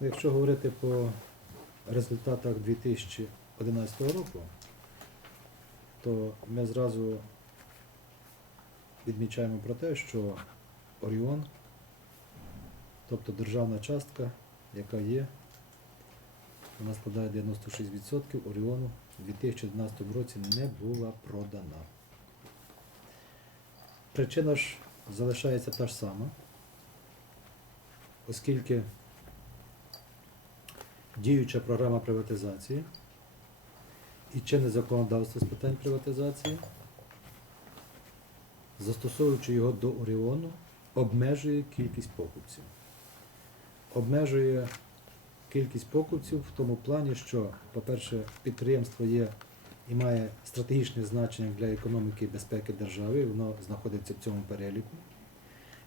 Якщо говорити по результатах 2011 року, то ми зразу відмічаємо про те, що Оріон, тобто державна частка, яка є, вона складає 96%, Оріону у 2011 році не була продана. Причина ж залишається та ж сама, оскільки діюча програма приватизації і чинне законодавство з питань приватизації, застосовуючи його до Оріону, обмежує кількість покупців. Обмежує кількість покупців в тому плані, що, по-перше, підприємство є і має стратегічне значення для економіки і безпеки держави, воно знаходиться в цьому переліку.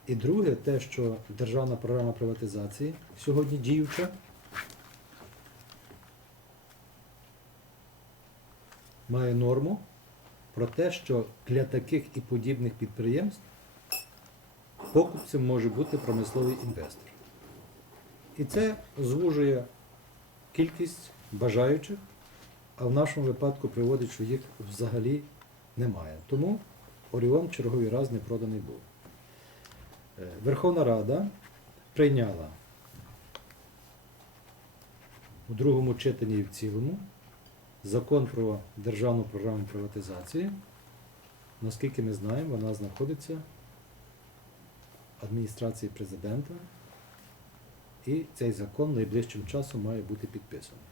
І друге, те, що державна програма приватизації сьогодні діюча, має норму про те, що для таких і подібних підприємств покупцем може бути промисловий інвестор. І це звужує кількість бажаючих, а в нашому випадку приводить, що їх взагалі немає. Тому Оріон черговий раз не проданий був. Е, Верховна Рада прийняла у другому читанні і в цілому закон про державну програму приватизації. Наскільки ми знаємо, вона знаходиться в адміністрації президента, і цей закон найближчим часом має бути підписаний.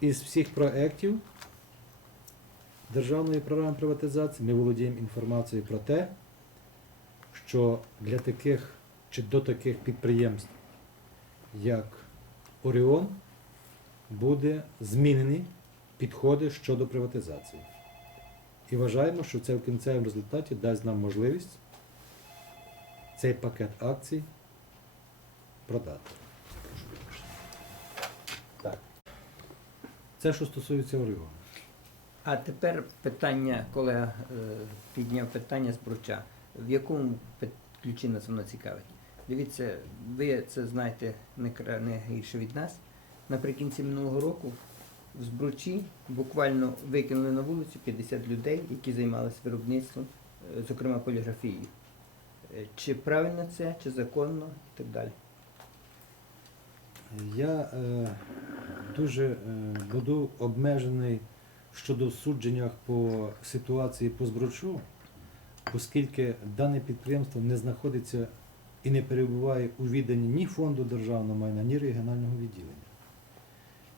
Із всіх проєктів державної програми приватизації ми володіємо інформацією про те, що для таких чи до таких підприємств, як Оріон, буде змінені підходи щодо приватизації. І вважаємо, що це в кінцевому результаті дасть нам можливість цей пакет акцій продати. Так. Це що стосується Оріону. А тепер питання, колега е, підняв питання з Бруча. В якому ключі нас воно цікавить? Дивіться, ви це знаєте не гірше від нас. Наприкінці минулого року в Збручі буквально викинули на вулицю 50 людей, які займалися виробництвом, е, зокрема поліграфією. Е, Чи правильно це, чи законно і так далі. Я е, дуже е, буду обмежений щодо судження по ситуації по збручу, оскільки дане підприємство не знаходиться і не перебуває у відданні ні фонду державного майна, ні регіонального відділення.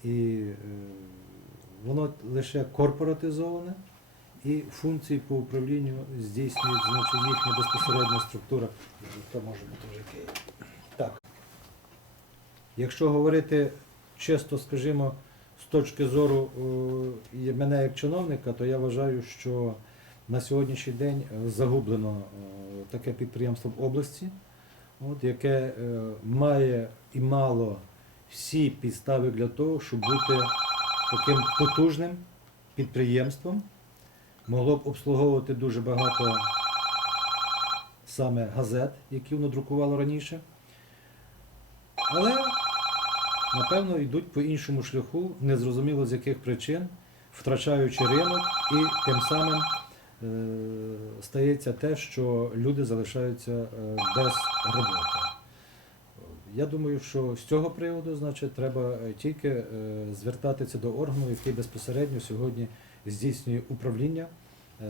І е, воно лише корпоратизоване, і функції по управлінню здійснює значить, їхня безпосередня структура. Це може бути вже Київ. Так. Якщо говорити чисто, скажімо, з точки зору е, мене як чиновника, то я вважаю, що на сьогоднішній день е, загублено таке підприємство в області, от, яке має і мало всі підстави для того, щоб бути таким потужним підприємством, могло б обслуговувати дуже багато саме газет, які воно друкувало раніше. Але напевно, йдуть по іншому шляху, незрозуміло з яких причин, втрачаючи ринок, і тим самим е, стається те, що люди залишаються е, без роботи. Я думаю, що з цього приводу значить, треба е, тільки е, звертатися до органу, який безпосередньо сьогодні здійснює управління е,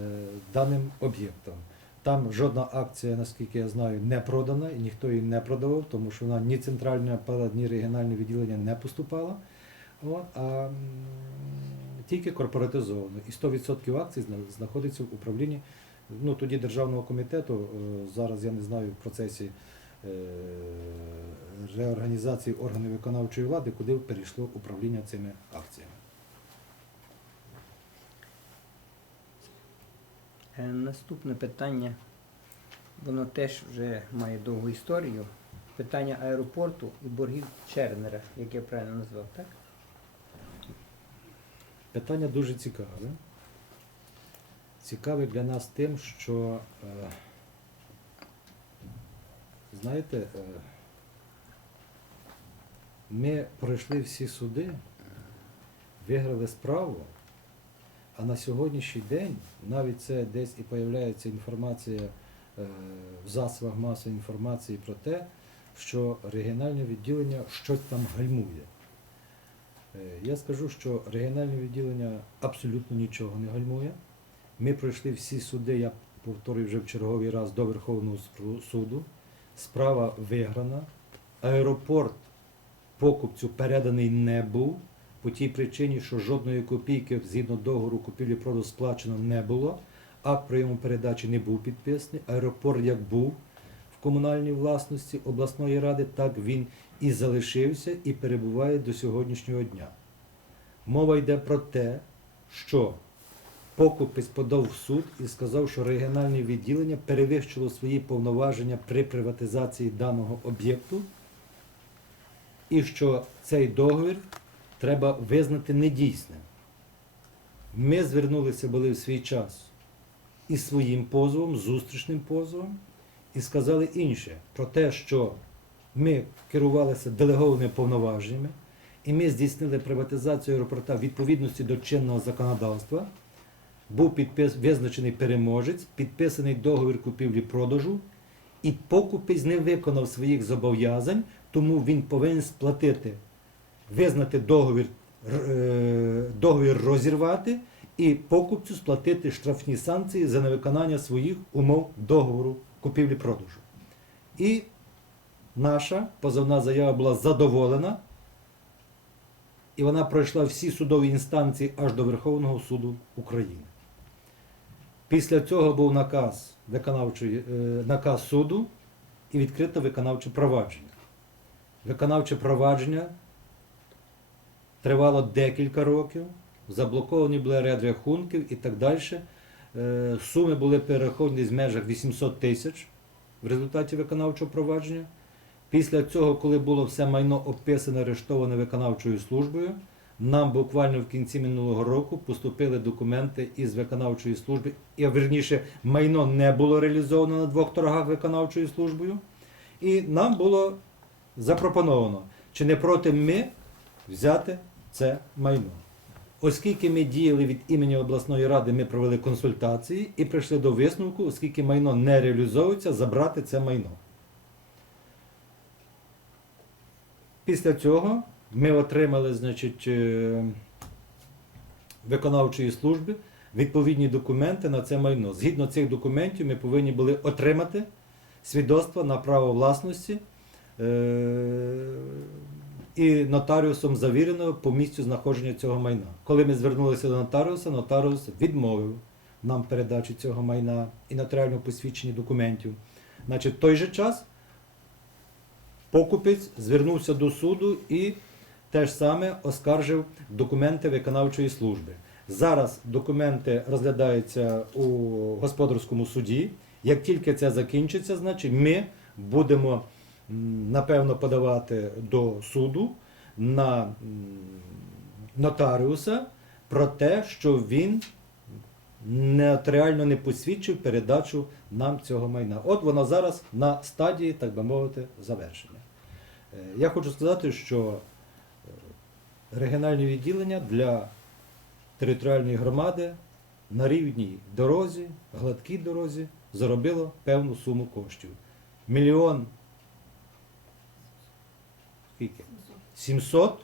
даним об'єктом. Там жодна акція, наскільки я знаю, не продана і ніхто її не продавав, тому що вона ні центральне апарат, ні регіональне відділення не поступала. А тільки корпоратизовано. І 100% акцій зна- знаходиться в управлінні ну, тоді Державного комітету. Зараз я не знаю в процесі реорганізації органів виконавчої влади, куди перейшло управління цими акціями. Е, Наступне питання, воно теж вже має довгу історію. Питання аеропорту і боргів Чернера, як я правильно назвав, так? Питання дуже цікаве. Цікаве для нас тим, що, е, знаєте, е, ми пройшли всі суди, виграли справу, а на сьогоднішній день навіть це десь і появляється інформація е, в засобах масової інформації про те, що регіональне відділення щось там гальмує. Е, Я скажу, що регіональне відділення абсолютно нічого не гальмує. Ми пройшли всі суди, я повторюю вже в черговий раз до Верховного суду. Справа виграна. Аеропорт покупцю переданий не був по тій причині, що жодної копійки згідно договору купівлі-продажу сплачено не було. Акт прийому передачі не був підписаний. Аеропорт як був в комунальній власності обласної ради, так він і залишився і перебуває до сьогоднішнього дня. Мова йде про те, що покупець подав в суд і сказав, що регіональне відділення перевищило свої повноваження при приватизації даного об'єкту, і що цей договір треба визнати недійсним. Ми звернулися були в свій час із своїм позовом, зустрічним позовом, і сказали інше про те, що ми керувалися делегованими повноваженнями, і ми здійснили приватизацію аеропорта в відповідності до чинного законодавства. Був підпис, визначений переможець, підписаний договір купівлі-продажу, і покупець не виконав своїх зобов'язань, тому він повинен сплатити, визнати договір, е, договір розірвати і покупцю сплатити штрафні санкції за невиконання своїх умов договору купівлі-продажу. І наша позовна заява була задоволена, і вона пройшла всі судові інстанції аж до Верховного суду України. Після цього був наказ виконавчої, е, наказ суду і відкрито виконавче провадження. Виконавче провадження тривало декілька років, заблоковані були ряд рахунків і так далі. Е, Суми були перераховані в межах 800 тисяч в результаті виконавчого провадження. Після цього, коли було все майно описане, арештоване виконавчою службою, нам буквально в кінці минулого року поступили документи із виконавчої служби, і верніше майно не було реалізовано на двох торгах виконавчою службою. І нам було запропоновано, чи не проти ми взяти це майно. Оскільки ми діяли від імені обласної ради, ми провели консультації і прийшли до висновку, оскільки майно не реалізовується, забрати це майно. Після цього ми отримали, значить, е, виконавчої служби відповідні документи на це майно. Згідно цих документів, ми повинні були отримати свідоцтво на право власності е, і нотаріусом завірено по місцю знаходження цього майна. Коли ми звернулися до нотаріуса, нотаріус відмовив нам передачі цього майна і нотаріального посвідчення документів. Значить, в той же час покупець звернувся до суду і те ж саме оскаржив документи виконавчої служби. Зараз документи розглядаються у господарському суді. Як тільки це закінчиться, значить ми будемо напевно подавати до суду на нотаріуса про те, що він нотаріально не посвідчив передачу нам цього майна. От воно зараз на стадії, так би мовити, завершення. Е, Я хочу сказати, що регіональне відділення для територіальної громади на рівній дорозі, гладкій дорозі заробило певну суму коштів. Мільйон скільки? 700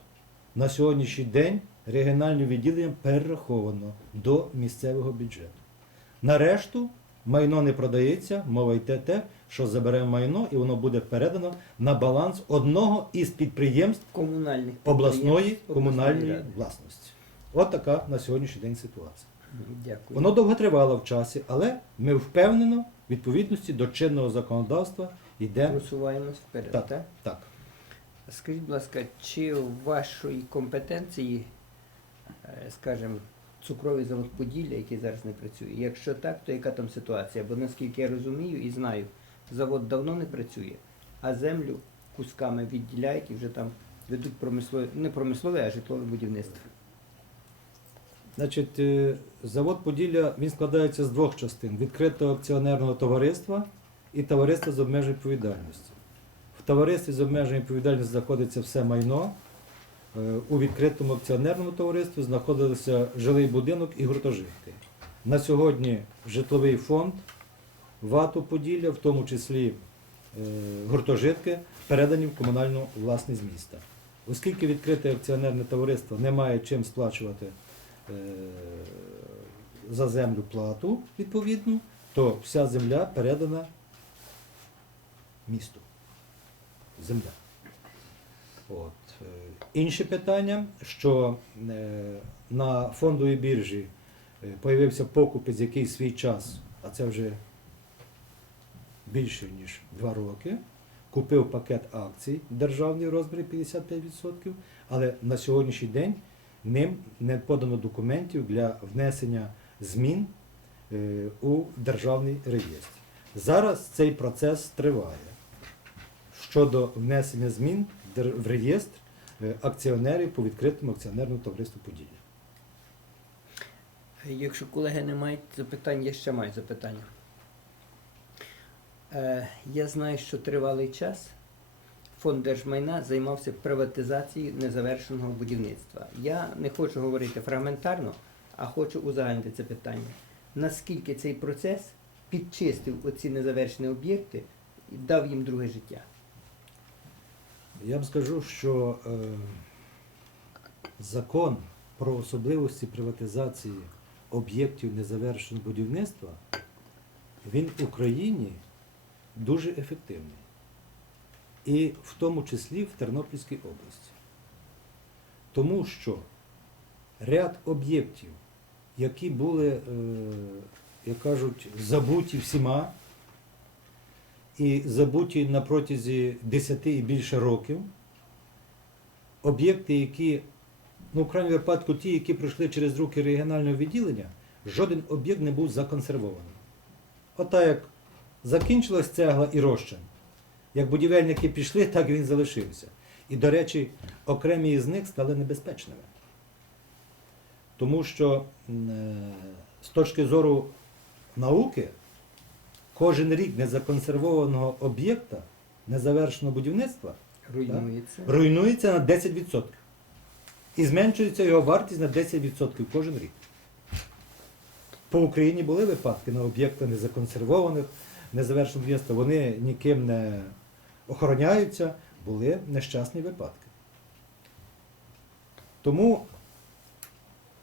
на сьогоднішній день регіональним відділенням перераховано до місцевого бюджету. На решту майно не продається, мова йде те, що заберемо майно і воно буде передано на баланс одного із підприємств Комунальних обласної комунальної власності. От така на сьогоднішній день ситуація. Дякую. Воно довго тривало в часі, але ми впевнено, в відповідності до чинного законодавства йдемо Просуваємось вперед, Так. так? так. Скажіть, будь ласка, чи в вашої компетенції, е, скажімо, цукровий завод Поділля, який зараз не працює? Якщо так, то яка там ситуація? Бо наскільки я розумію і знаю, завод давно не працює, а землю кусками відділяють і вже там ведуть промислове, не промислове, а житлове будівництво. Значить, е, завод Поділля він складається з двох частин: відкритого акціонерного товариства і товариства з обмеженою відповідальністю. В товаристві з обмеженою відповідальністю знаходиться все майно. Е, У відкритому акціонерному товаристві знаходилися жилий будинок і гуртожитки. На сьогодні житловий фонд ВАТу Поділля, в тому числі е, гуртожитки, передані в комунальну власність міста. Оскільки відкрите акціонерне товариство не має чим сплачувати е, за землю плату відповідну, то вся земля передана місту. Земля. От. Інше питання, що е, на фондовій біржі е, появився покупець, який свій час, а це вже більше ніж два роки, купив пакет акцій державний розмірі 55%, але на сьогоднішній день ним не подано документів для внесення змін е, у державний реєстр. Зараз цей процес триває щодо внесення змін в реєстр акціонерів по відкритому акціонерному товариству Поділля. Якщо колеги не мають запитань, я ще маю запитання. Е, я знаю, що тривалий час фонд держмайна займався приватизацією незавершеного будівництва. Я не хочу говорити фрагментарно, а хочу узагальнити це питання. Наскільки цей процес підчистив оці незавершені об'єкти і дав їм друге життя? Я вам скажу, що е, закон про особливості приватизації об'єктів незавершеного будівництва, він в Україні дуже ефективний. І в тому числі в Тернопільській області. Тому що ряд об'єктів, які були, е, як кажуть, забуті всіма, і забуті на протязі 10 і більше років. Об'єкти, які, ну, в крайньому випадку, ті, які пройшли через руки регіонального відділення, жоден об'єкт не був законсервований. Ота як закінчилась цегла і розчин, як будівельники пішли, так він залишився. І, до речі, окремі із них стали небезпечними. Тому що е, з точки зору науки, кожен рік незаконсервованого об'єкта, незавершеного будівництва Руйнується. руйнується на 10%. І зменшується його вартість на 10% кожен рік. По Україні були випадки на об'єктах незаконсервованих, незавершених будівництва. Вони ніким не охороняються, були нещасні випадки. Тому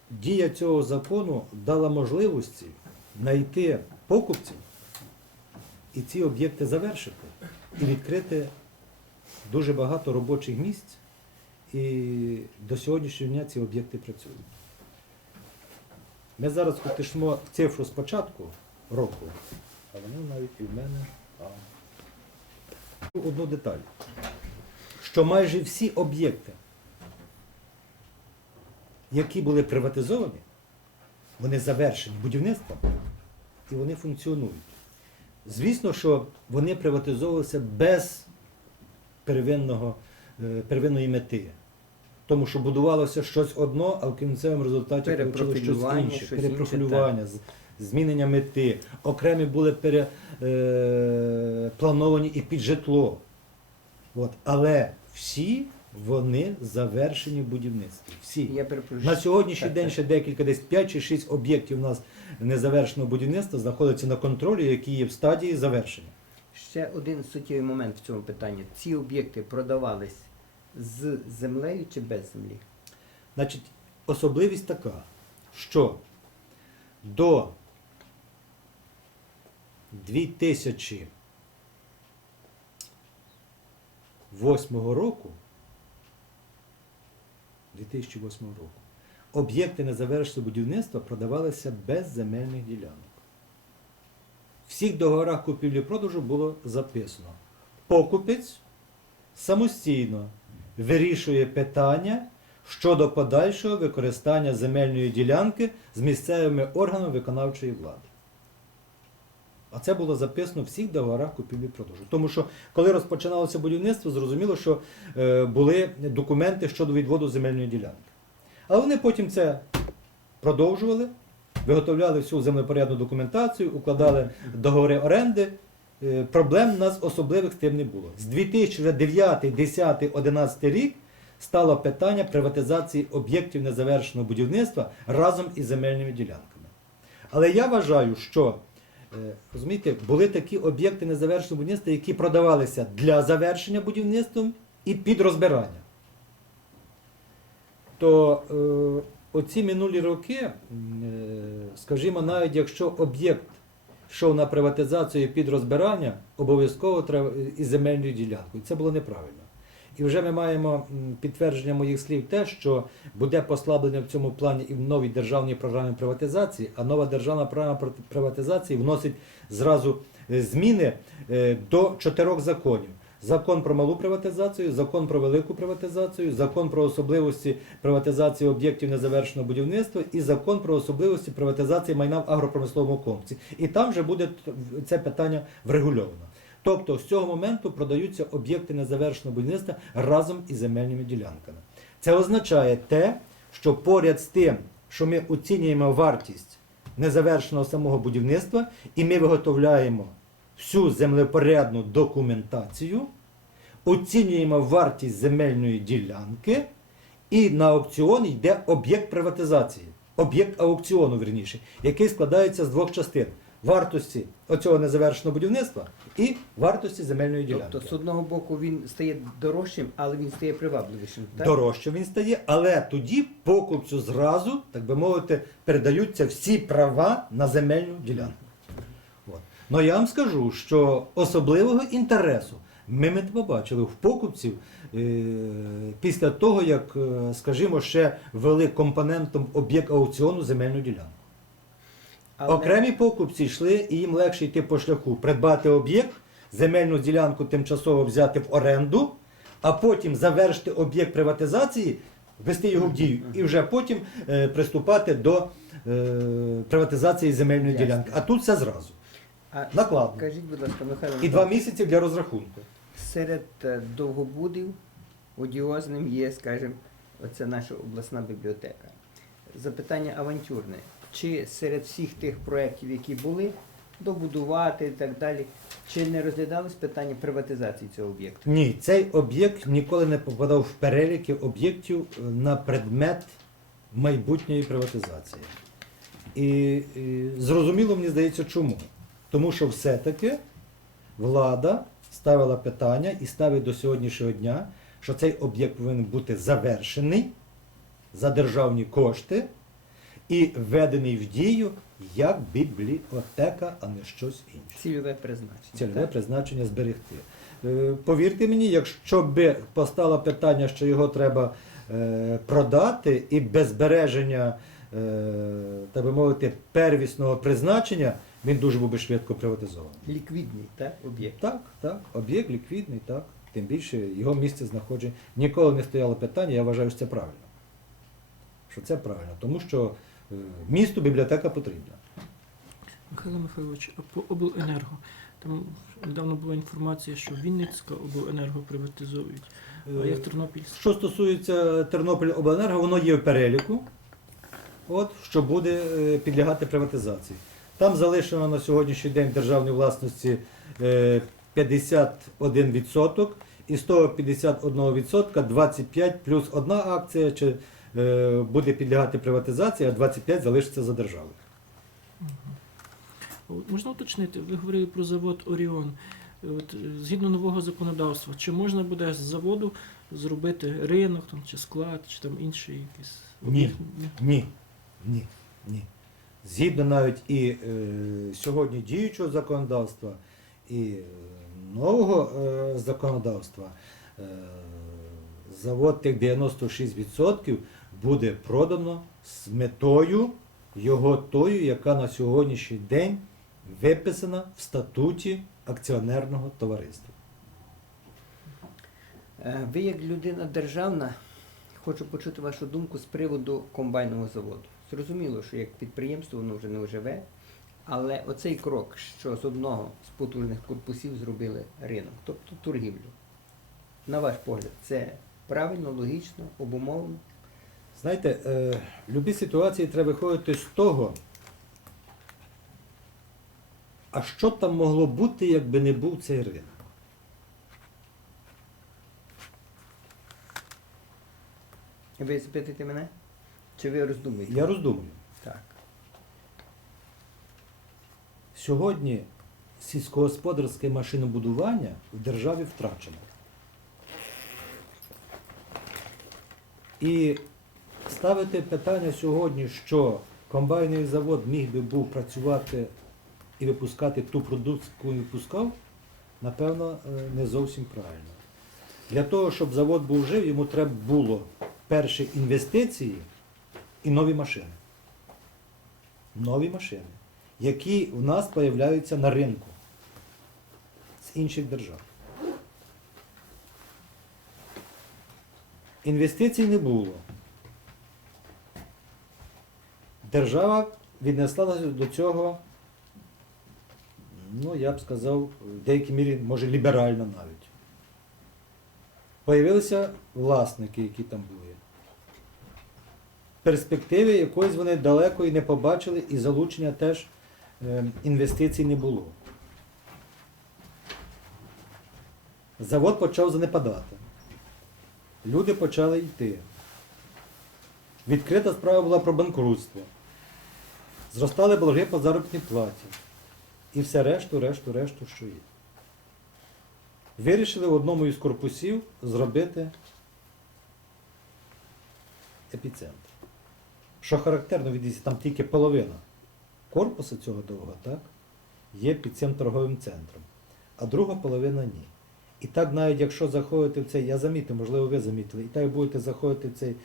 дія цього закону дала можливості знайти покупців і ці об'єкти завершити і відкрити дуже багато робочих місць, і до сьогоднішнього дня ці об'єкти працюють. Ми зараз утишмо цифру з початку року, а воно навіть і в мене. Одну деталь, що майже всі об'єкти, які були приватизовані, вони завершені будівництвом і вони функціонують. Звісно, що вони приватизовувалися без первинного, е, первинної мети. Тому що будувалося щось одно, а в кінцевому результаті вийшло щось інше. щось Перепрофілювання, з- змінення мети. Окремі були пере, е, плановані і під житло. От. Але всі вони завершені в будівництві. Всі. Я перепрошую. На сьогоднішній Так, день так. ще декілька, десь 5 чи 6 об'єктів у нас незавершеного будівництва знаходяться на контролі, які є в стадії завершення. Ще один суттєвий момент в цьому питанні. Ці об'єкти продавались з землею чи без землі? Значить, особливість така, що до 2008 року 2008 року об'єкти незавершеного будівництва продавалися без земельних ділянок. В всіх договорах купівлі-продажу було записано. Покупець самостійно вирішує питання щодо подальшого використання земельної ділянки з місцевими органами виконавчої влади. А це було записано в всіх договорах купівлі-продажу. Тому що, коли розпочиналося будівництво, зрозуміло, що е, були документи щодо відводу земельної ділянки. Але вони потім це продовжували, виготовляли всю землепорядну документацію, укладали договори оренди е, проблем у нас особливих з тим не було. З 2009, 10, 11 рік стало питання приватизації об'єктів незавершеного будівництва разом із земельними ділянками. Але я вважаю, що розумієте, були такі об'єкти незавершеного будівництва, які продавалися для завершення будівництва і під розбирання. То е, оці минулі роки, е, скажімо, навіть якщо об'єкт йшов на приватизацію під розбирання, обов'язково треба із земельною ділянкою. Це було неправильно. І вже ми маємо підтвердження моїх слів те, що буде послаблення в цьому плані і в новій державній програмі приватизації, а нова державна програма приватизації вносить зразу е, зміни е, до чотирьох законів. Закон про малу приватизацію, закон про велику приватизацію, закон про особливості приватизації об'єктів незавершеного будівництва і закон про особливості приватизації майна в агропромисловому комплексі. І там вже буде це питання врегульовано. Тобто з цього моменту продаються об'єкти незавершеного будівництва разом із земельними ділянками. Це означає те, що поряд з тим, що ми оцінюємо вартість незавершеного самого будівництва, і ми виготовляємо всю землепорядну документацію, оцінюємо вартість земельної ділянки, і на аукціон йде об'єкт приватизації, об'єкт аукціону, верніше, який складається з двох частин: вартості оцього незавершеного будівництва і вартості земельної ділянки. Тобто, з одного боку, він стає дорожчим, але він стає привабливішим. Так? Дорожче він стає, але тоді покупцю зразу, так би мовити, передаються всі права на земельну ділянку. От. Ну я вам скажу, що особливого інтересу ми не побачили в покупців е, після того, як, е, скажімо, ще ввели компонентом об'єкт аукціону земельну ділянку. Але- Окремі покупці йшли і їм легше йти по шляху, придбати об'єкт, земельну ділянку тимчасово взяти в оренду, а потім завершити об'єкт приватизації, ввести його в дію, і вже потім е, приступати до е, приватизації земельної Ясно. ділянки. А тут все зразу. А Накладно. Скажіть, будь ласка, Михайло, І два місяці для розрахунку. серед е, довгобудів одіозним є, скажімо, оце наша обласна бібліотека. Запитання авантюрне. Чи серед всіх тих проєктів, які були, добудувати і так далі, чи не розглядалось питання приватизації цього об'єкту? Ні, цей об'єкт ніколи не попадав в переліки об'єктів на предмет майбутньої приватизації. І, і зрозуміло, мені здається, чому. Тому що все-таки влада ставила питання і ставить до сьогоднішнього дня, що цей об'єкт повинен бути завершений за державні кошти і введений в дію як бібліотека, а не щось інше Цільове призначення. цільове так? призначення зберегти. Е, Повірте мені, якщо б постало питання, що його треба е, продати і без збереження, е, так би мовити, первісного призначення, він дуже був би швидко приватизований. Ліквідний так, об'єкт. Так, так, об'єкт ліквідний, так. Тим більше його місце знаходження. Ніколи не стояло питання, я вважаю, що це правильно. Що це правильно, тому що місту бібліотека потрібна. Михайло Михайлович, а по обленерго. Там недавно була інформація, що Вінницька обленерго приватизують. А Е, як Тернопільська? Що стосується Тернопіль Обленерго, воно є в переліку, от, що буде е, підлягати приватизації. Там залишено на сьогоднішній день в державній власності е, 51%, і з того 51% 25 плюс одна акція чи, буде підлягати приватизації, а 25 залишиться за державою. Можна уточнити, ви говорили про завод Оріон. От, е, згідно нового законодавства, чи можна буде з заводу зробити ринок там, чи склад, чи там інший якийсь Ні. Ні. Ні, ні. Згідно навіть і е, сьогодні діючого законодавства, і е, нового е, законодавства, е, завод тих 96% буде продано з метою його тою, яка на сьогоднішній день виписана в статуті акціонерного товариства. Е, Ви як людина державна, хочу почути вашу думку з приводу комбайнового заводу. Зрозуміло, що як підприємство воно вже не оживе, але оцей крок, що з одного з потужних корпусів зробили ринок, тобто торгівлю. На ваш погляд, це правильно, логічно, обумовлено? Знаєте, е, в будь-якій ситуації треба виходити з того, а що там могло бути, якби не був цей ринок? Ви запитуєте мене? Чи ви роздумуєте? Я роздумую. Так. Сьогодні сільськогосподарське машинобудування в державі втрачено. І ставити питання сьогодні, що комбайний завод міг би був працювати і випускати ту продукцію, яку він випускав, напевно, е, не зовсім правильно. Для того, щоб завод був жив, йому треба було перші інвестиції і нові машини. Нові машини які в нас появляються на ринку з інших держав. Інвестицій не було. Держава віднеслася до цього, ну, я б сказав, в деякій мірі, може, ліберально навіть. Появилися власники, які там були. Перспективи якоїсь вони далеко і не побачили, і залучення теж е, інвестицій не було. Завод почав занепадати. Люди почали йти. Відкрита справа була про банкрутство. Зростали борги по заробітній платі. І все решту, решту, решту, що є. Вирішили в одному із корпусів зробити епіцентр. Що характерно, відійся, там тільки половина корпусу цього довго, так, є під цим торговим центром, а друга половина ні. І так навіть якщо заходити в цей, я замітив, можливо, ви замітили, і так будете заходити в цей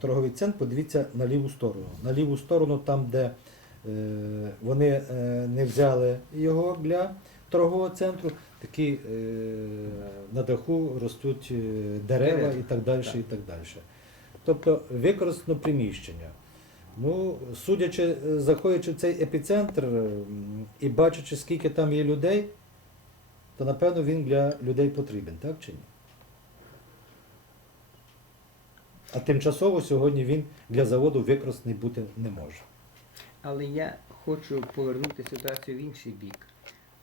торговий центр, подивіться на ліву сторону. На ліву сторону, там, де е, вони е, не взяли його для торгового центру, такі е, на даху ростуть дерева і так далі. І так далі. Тобто використано приміщення. Ну, судячи, заходячи в цей епіцентр і бачачи, скільки там є людей, то напевно він для людей потрібен, так чи ні? А тимчасово сьогодні він для заводу використаний бути не може. Але я хочу повернути ситуацію в інший бік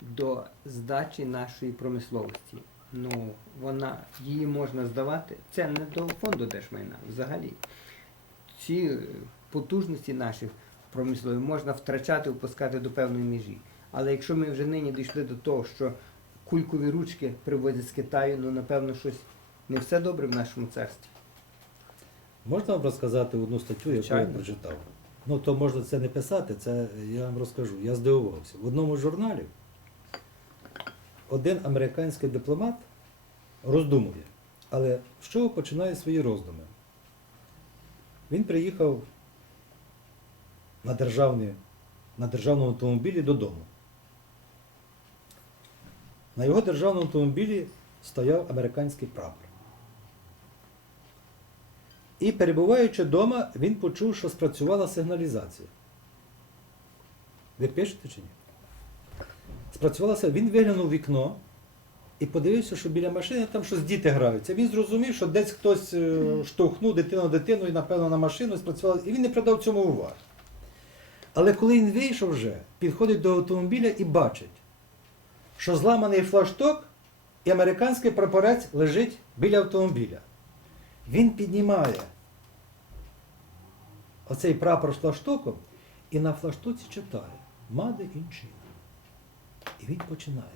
до здачі нашої промисловості. Ну, вона її можна здавати. Це не до фонду держмайна взагалі. Ці потужності наші промислові можна втрачати, впускати до певної межі. Але якщо ми вже нині дійшли до того, що кулькові ручки привозять з Китаю, ну напевно щось не все добре в нашому царстві. Можна вам розказати одну статтю, яку я прочитав? Ну, то можна це не писати, це я вам розкажу. Я здивувався. В одному з журналів один американський дипломат роздумує. Але з чого починає свої роздуми? Він приїхав на, державні, на державному автомобілі додому. На його державному автомобілі стояв американський прапор. І перебуваючи вдома, він почув, що спрацювала сигналізація. Ви пишете чи ні? Спрацювала сигналізація. Він виглянув вікно і подивився, що біля машини там щось діти граються. Він зрозумів, що десь хтось е, штовхнув дитину дитину і, напевно, на машину спрацювала. І він не придав цьому уваги. Але коли він вийшов вже, підходить до автомобіля і бачить, що зламаний флашток і американський прапорець лежить біля автомобіля. Він піднімає оцей прапор з флаштоком і на флаштоці читає Маде інший. І він починає.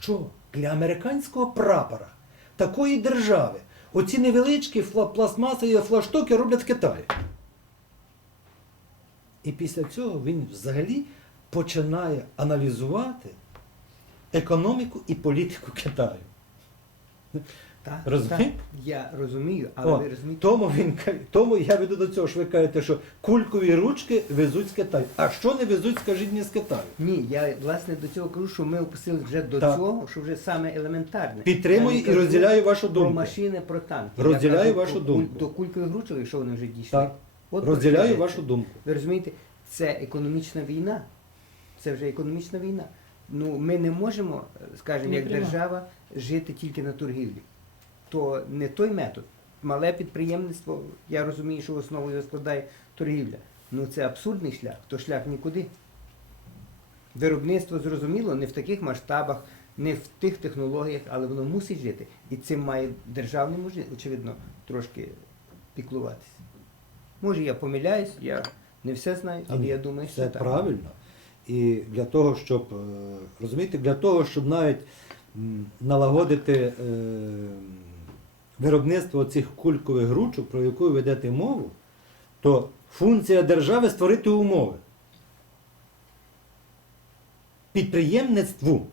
Що для американського прапора такої держави оці невеличкі пластмасові флаштоки роблять в Китаї. І після цього він взагалі починає аналізувати економіку і політику Китаю. Так, Розумієте? так, я розумію, але О, ви розумієте. Тому він тому я веду до цього, що ви кажете, що кулькові ручки везуть з Китаю. А що не везуть, скажіть мені з Китаю? Ні, я власне до цього кажу, що ми опустили вже до Так. цього, що вже саме елементарне. Підтримую і розділяю вашу Про думку. машини, про танки. Розділяю кажу вашу про думку. До кулькових ручок, якщо вони вже дійшли. Так. От Розділяю вашу думку. Ви розумієте, це економічна війна. Це вже економічна війна. Ну, ми не можемо, скажімо, як держава, жити тільки на торгівлі. То не той метод. Мале підприємництво, я розумію, що основу його складає торгівля. Ну це абсурдний шлях, то шлях нікуди. Виробництво зрозуміло не в таких масштабах, не в тих технологіях, але воно мусить жити. І цим має державний мужик, очевидно, трошки піклуватися. Може, я помиляюсь, я не все знаю, але я думаю, що Це так. правильно. І для того, щоб е, розумієте, для того, щоб навіть налагодити е, виробництво цих кулькових гручок, про яку ведете мову, то функція держави створити умови. Підприємництву,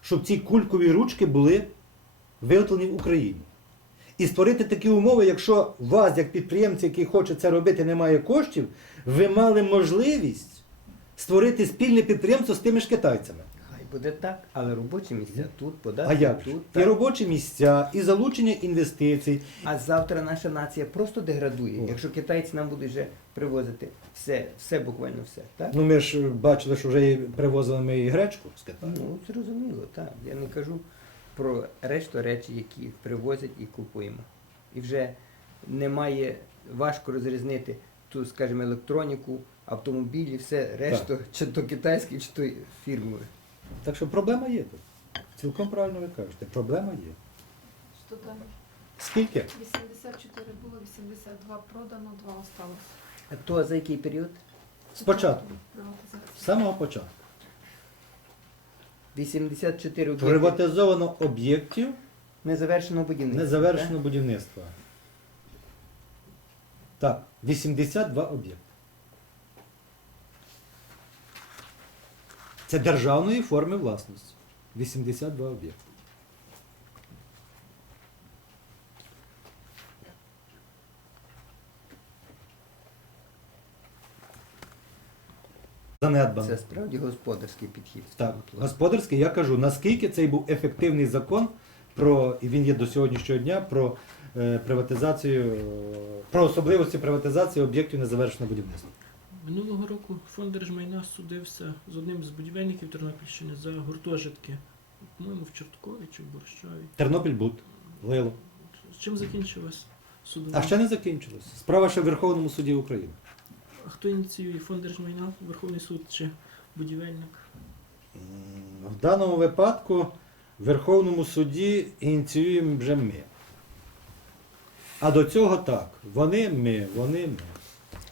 щоб ці кулькові ручки були виготовлені в Україні. І створити такі умови, якщо вас, як підприємці, який хоче це робити, немає коштів, ви мали можливість створити спільне підприємство з тими ж китайцями. Буде так, але робочі місця тут, А як? тут. І так. робочі місця, і залучення інвестицій. А завтра наша нація просто деградує, О. якщо китайці нам будуть вже привозити все, все буквально все. Так? Ну ми ж бачили, що вже і привозили ми і гречку з Китаю. Ну, зрозуміло, так. Я не кажу про решту речі, які привозять і купуємо. І вже немає важко розрізнити ту, скажімо, електроніку, автомобілі, все решту, чи то китайські, чи то фірмові. Так що проблема є тут. Цілком правильно ви кажете, проблема є. Что там? Скільки? 84 було, 82 продано, 2 осталось. А то за який період? Спочатку, з самого початку. 84 об'єкти Приватизовано об'єктів, незавершеного будівництва. не завершено будівництва. Так, 82 об'єкти. Це державної форми власності. 82 об'єкти. Занедбано. Це справді господарський підхід. Так, господарський, я кажу, наскільки цей був ефективний закон про, і він є до сьогоднішнього дня, про е, приватизацію, про особливості приватизації об'єктів незавершеного будівництва. Минулого року фонд держмайна судився з одним з будівельників Тернопільщини за гуртожитки. По-моєму, в Чорткові чи в Борщаві. Тернопіль Буд, Лило. З чим закінчилась судова? А ще не закінчилось. Справа ще в Верховному суді України. А хто ініціює фонд держмайна, Верховний суд чи будівельник? В даному випадку в Верховному суді ініціюємо вже ми. А до цього так. Вони ми, вони ми.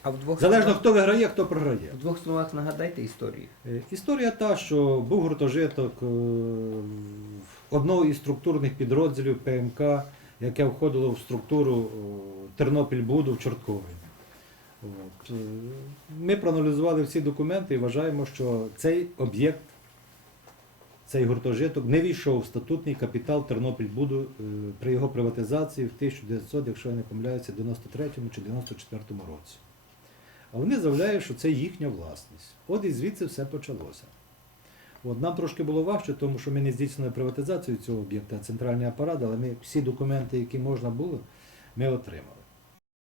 А в двох Залежно словах- хто виграє, хто програє. в двох словах нагадайте історію. Е, Історія та, що був гуртожиток е, одного із структурних підрозділів ПМК, яке входило в структуру Тернопіль-Буду в Чорткові. От. е, Ми проаналізували всі документи і вважаємо, що цей об'єкт, цей гуртожиток не війшов в статутний капітал Тернопіль-Буду е, при його приватизації в 1900, якщо я не помиляюся, 93 чи 94 році. А вони заявляють, що це їхня власність. От і звідси все почалося. От нам трошки було важче, тому що ми не здійснили приватизацію цього об'єкта, центральний апарат, але ми всі документи, які можна було, ми отримали.